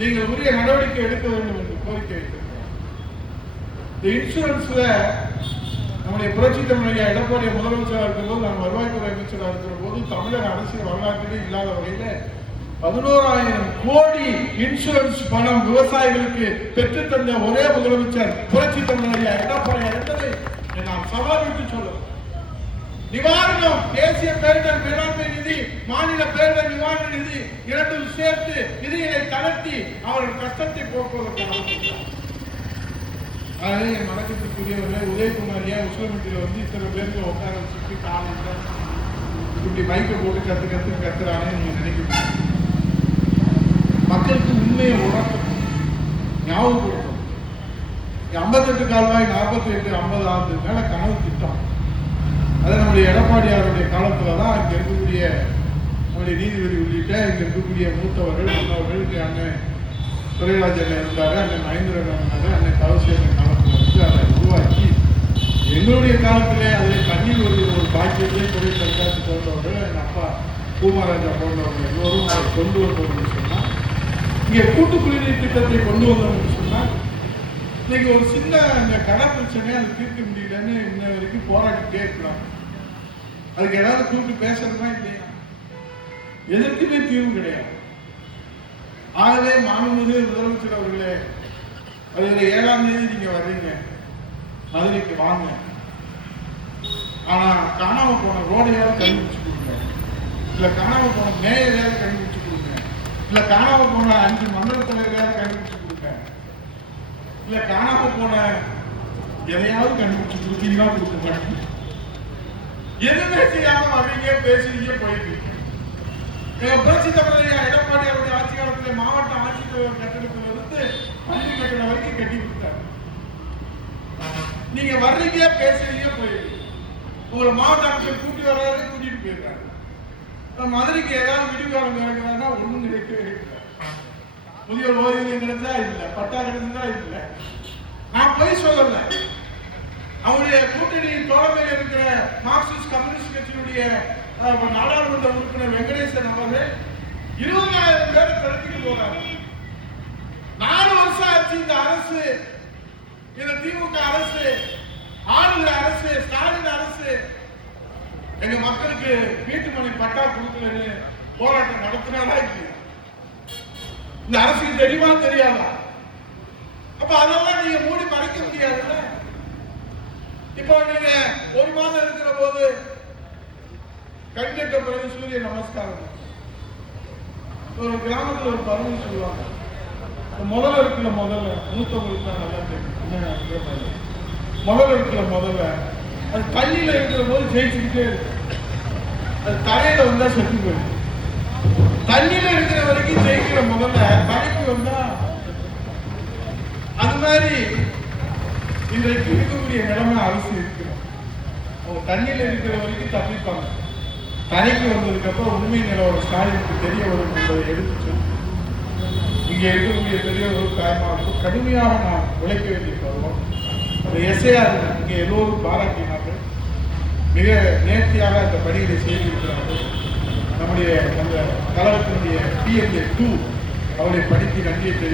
நீங்கள் உரிய நடவடிக்கை எடுக்க வேண்டும் என்று கோரிக்கை வைத்திருக்கிறோம். இந்த இன்சூரன்ஸ்ல நம்முடைய புரட்சி தமிழக எடப்பாடி முதலமைச்சராக இருக்கிற போது, நான் வருவாய்த்துறை அமைச்சராக இருக்கிற போது, தமிழக அரசியல் வரலாற்றிலே இல்லாத வகையில 11,000 கோடி இன்சூரன்ஸ் பணம் விவசாயிகளுக்கு பெற்றுத்தந்த ஒரே முதலமைச்சர் புரட்சி தமிழக எடப்பாடி என்பதை நாம் சவாலிட்டு சொல்லுவோம். நிவாரணம், தேசிய பேரிடர் மேலாண்மை நிதி, மாநில பேரிடர் நிவாரண நிதி இரண்டும் சேர்த்து நிதிகளை தளர்த்தி அவர்கள் கஷ்டத்தை போக்குவதற்கான மனக்கத்துக்குரியவர்களே, உதயகுமாரியா உசிலமட்டியில் வந்து இத்தனை பேருக்கு உட்கார வச்சுட்டு காலையில் இப்படி மைக்கை போட்டு கத்துறானே நீங்க நினைக்கிறீங்க. மக்களுக்கு உண்மையை உணர்த்தணும், ஞாபகப்படுத்தணும். 58 கால்வாய் 48 50 ஆண்டு மேல கனவு திட்டம். அது நம்முடைய எடப்பாடியாருடைய காலத்துலதான் இங்க இருக்கக்கூடிய நம்முடைய நீதிபதி உள்ளிட்ட இங்க இருக்கக்கூடிய மூத்தவர்கள் மன்னவர்கள், அண்ணன் துரைராஜன் இருந்தாரு, அண்ணன் மகேந்திரன் இருந்தாரு, அண்ணன் தவசேகரன் காலத்துல வந்து அதை உருவாக்கி எங்களுடைய காலத்திலே அதில் தண்ணீர் ஒரு பாக்கியத்தை துறை தற்காத்து போன்றவர்கள், என் அப்பா பூமராஜா போன்றவர்கள் எல்லோரும் அதை கொண்டு வந்தோம்னு சொன்னா, இங்கே கூட்டு குடிநீர் திட்டத்தை கொண்டு வந்தோம்னு சொன்னா, இன்னைக்கு ஒரு சின்ன இந்த கடை பிரச்சனையை அது தீர்க்க முடியலன்னு இன்ன வரைக்கும் போராடிட்டே இருக்கிறாங்க. அதுக்கு ஏதாவது கூப்பிட்டு பேசணுமா இல்லையா? எதற்குமே தீர்வு கிடையாது. ஆகவே மாண்புமிகு முதலமைச்சர் அவர்களே, அதுல 7ஆம் தேதி நீங்க வர்றீங்க, மதுரைக்கு வாங்க. ஆனா காணாம போன ரோடையாவது கண்டுபிடிச்சு கொடுங்க, இல்ல காணாம போன மேயரையாவது கண்டுபிடிச்சு கொடுங்க, இல்ல காணாம போன 5 மண்டல தலைவரையாவது கண்டுபிடிச்சு கொடுங்க, இல்ல காணாம போன எதையாவது கண்டுபிடிச்சு கொடுத்தீங்கன்னா கொடுக்க மாட்டீங்க. எதுவுமே செய்யாம வர்றீங்க, பேசுறீங்க, போயிட்டு புரட்சி தமிழக எடப்பாடி அவருடைய ஆட்சி காலத்தில் மாவட்ட ஆட்சித்தலைவர் கட்டடத்தில் இருந்து பள்ளி கட்டணம் வரைக்கும் கட்டி கொடுத்தாரு. நீங்க வர்றீங்க, பேசுறீங்க, போயிடுறீங்க. உங்களை மாவட்ட ஆட்சியர் கூட்டி வர்றாரு, கூட்டிட்டு போயிருக்காரு. மதுரைக்கு ஏதாவது விடுகாலம் கிடைக்கிறாங்கன்னா ஒண்ணும் கிடைக்கவே இல்லை. முதியோர் ஓய்வூதியம் கிடைச்சா இல்லை, பட்டா கிடைச்சா இல்லை. நான் போய் சொல்லல. அவருடைய கூட்டணி தோழமையில் இருக்கிற மார்க்சிஸ்ட் கம்யூனிஸ்ட் கட்சியினுடைய நாடாளுமன்ற உறுப்பினர் வெங்கடேசன் அவர்கள் 20,000 பேரை கடத்திட்டு போறாங்க. 4 வருஷம் ஆச்சு இந்த அரசு, இந்த திமுக அரசு, ஆளுநர் அரசு, ஸ்டாலின் அரசு எங்க மக்களுக்கு வீட்டுமனை பட்டா கொடுக்கலன்னு போராட்டம் நடத்தினாரா இல்லையா? இந்த அரசுக்கு தெரியுமா தெரியாதா? அப்ப அதெல்லாம் நீங்க மூடி மறைக்க முடியாதுல்ல. இப்போ நீங்க 1 மாதம் இருக்கிற போது கண்கட்ட பிறகு சூரிய நமஸ்காரம் ஒரு கிராமத்தில் ஒரு பருவம் சொல்லுவாங்க. முதல்ல இருக்குல்ல, முதல்ல மூத்தவங்களுக்கு நல்லா தெரியும். முதல்ல இருக்குல்ல, முதல்ல அது தண்ணியில இருக்கிற போது ஜெயிச்சுக்கிட்டே இருக்கு, அது தரையில வந்தா செத்து போயிடும். தண்ணியில இருக்கிற வரைக்கும் ஜெயிக்கிற முதல்ல தலைக்கு வந்தா அது மாதிரி இன்றைக்கு இருக்கக்கூடிய நிலைமை அரசு இருக்கிறோம். அவங்க தண்ணியில இருக்கிற வரைக்கும் தப்பிப்பாங்க, தரைக்கு வந்ததுக்கு அப்புறம் உண்மை நிலவரம் ஸ்டாலினுக்கு தெரிய வரும் என்பதை எடுத்து சொல்லி இங்க இருக்கக்கூடிய பெரியவர்கள் தாய்மார்களும் கடுமையாக நாம் உழைக்க வேண்டிய பருவம். அந்த எஸ்ஐஆர் இங்கே எல்லோரும் பாராட்டினார்கள், மிக நேர்த்தியாக அந்த பணிகளை செய்திருக்கிறார்கள். நம்முடைய அந்த கழகத்தினுடைய PLA 2 அவருடைய பணிக்கு நன்றியை தெரிவித்து